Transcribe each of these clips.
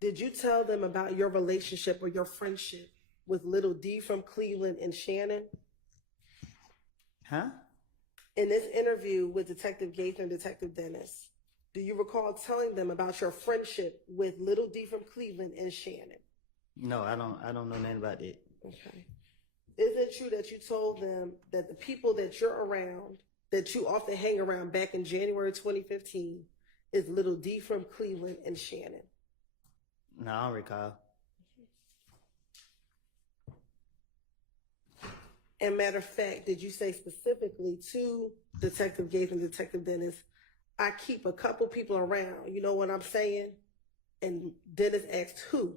Did you tell them about your relationship or your friendship with Lil D from Cleveland and Shannon? Huh? In this interview with Detective Gaither and Detective Dennis, do you recall telling them about your friendship with Lil D from Cleveland and Shannon? No, I don't know nothing about that. Okay. Is it true that you told them that the people that you're around, that you often hang around back in January 2015, is Lil D from Cleveland and Shannon? No, I don't recall. And matter of fact, did you say specifically to Detective Gaither and Detective Dennis, I keep a couple people around, you know what I'm saying? And Dennis asked who?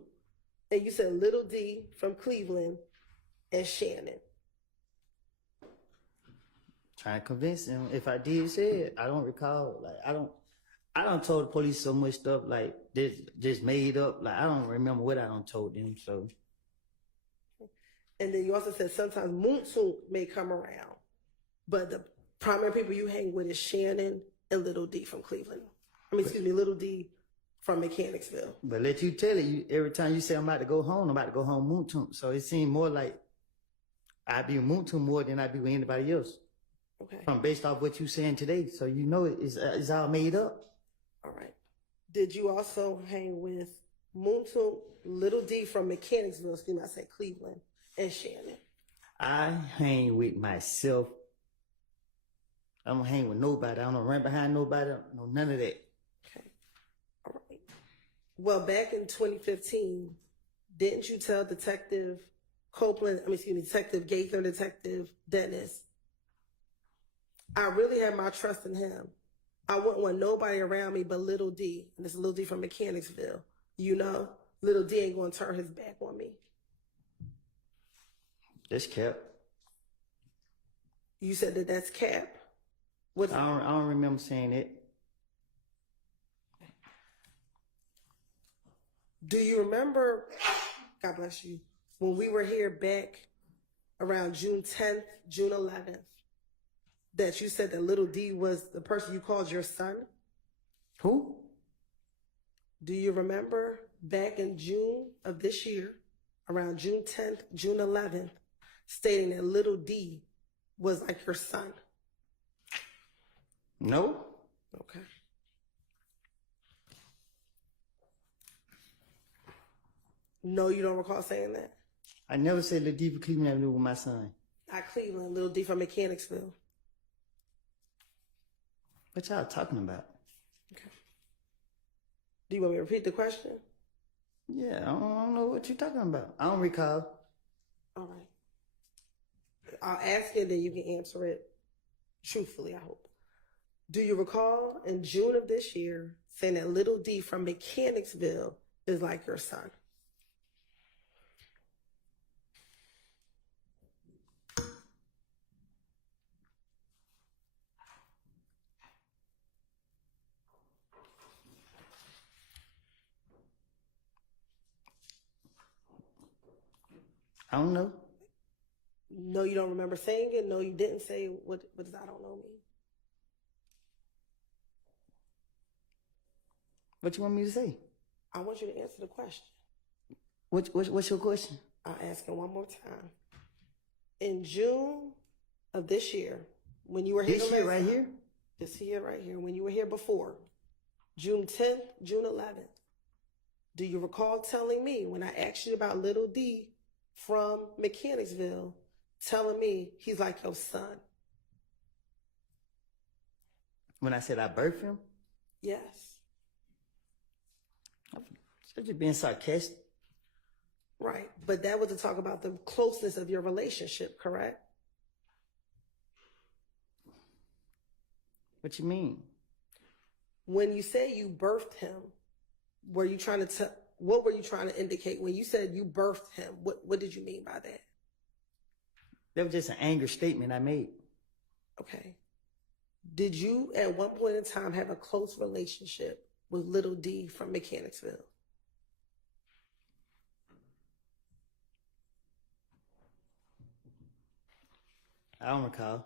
And you said Lil D from Cleveland and Shannon. Trying to convince him. If I did say it, I don't recall. Like I don't told the police so much stuff like this just made up. Like I don't remember what I don't told them. So. And then you also said sometimes Muntu may come around, but the primary people you hang with is Shannon and Lil D from Cleveland. Lil D from Mechanicsville. But let you tell it, every time you say I'm about to go home Muntu. So it seemed more like I be with Muntu more than I be with anybody else. Okay. From based off what you saying today. So you know it's all made up. All right. Did you also hang with Muntu, Lil D from Mechanicsville, I said Cleveland, and Shannon? I hang with myself. I don't hang with nobody. I don't run behind nobody. I don't know none of that. Okay. All right. Well, back in 2015, didn't you tell Detective Detective Gaither and Detective Dennis, I really have my trust in him. I wouldn't want nobody around me but Lil D. And this is Lil D from Mechanicsville. You know, Lil D ain't going to turn his back on me. That's cap. You said that that's cap. I don't remember saying it. Do you remember, God bless you, when we were here back around June 10th, June 11th, that you said that Lil D was the person you called your son? Who? Do you remember back in June of this year, around June 10th, June 11th, stating that Lil D was like your son? No. Okay. No, you don't recall saying that? I never said Lil D from Cleveland Avenue with my son. Not Cleveland, Lil D from Mechanicsville. What y'all talking about? Okay. Do you want me to repeat the question? Yeah, I don't know what you're talking about. I don't recall. All right. I'll ask it, then you can answer it truthfully, I hope. Do you recall in June of this year saying that Lil D from Mechanicsville is like your son? I don't know. No, you don't remember saying it? No, you didn't say it. What does I don't know mean? What you want me to say? I want you to answer the question. What's your question? I'll ask it one more time. In June of this year, when you were here, this year right here? This year right here, when you were here before, June 10th, June 11th, do you recall telling me when I asked you about Lil D from Mechanicsville, telling me he's like your son? When I said I birthed him? Yes. I'm just being sarcastic. Right, but that was to talk about the closeness of your relationship, correct? What you mean? When you say you birthed him, were you trying to what were you trying to indicate when you said you birthed him? What did you mean by that? That was just an anger statement I made. Okay. Did you at one point in time have a close relationship with Lil D from Mechanicsville? I don't recall.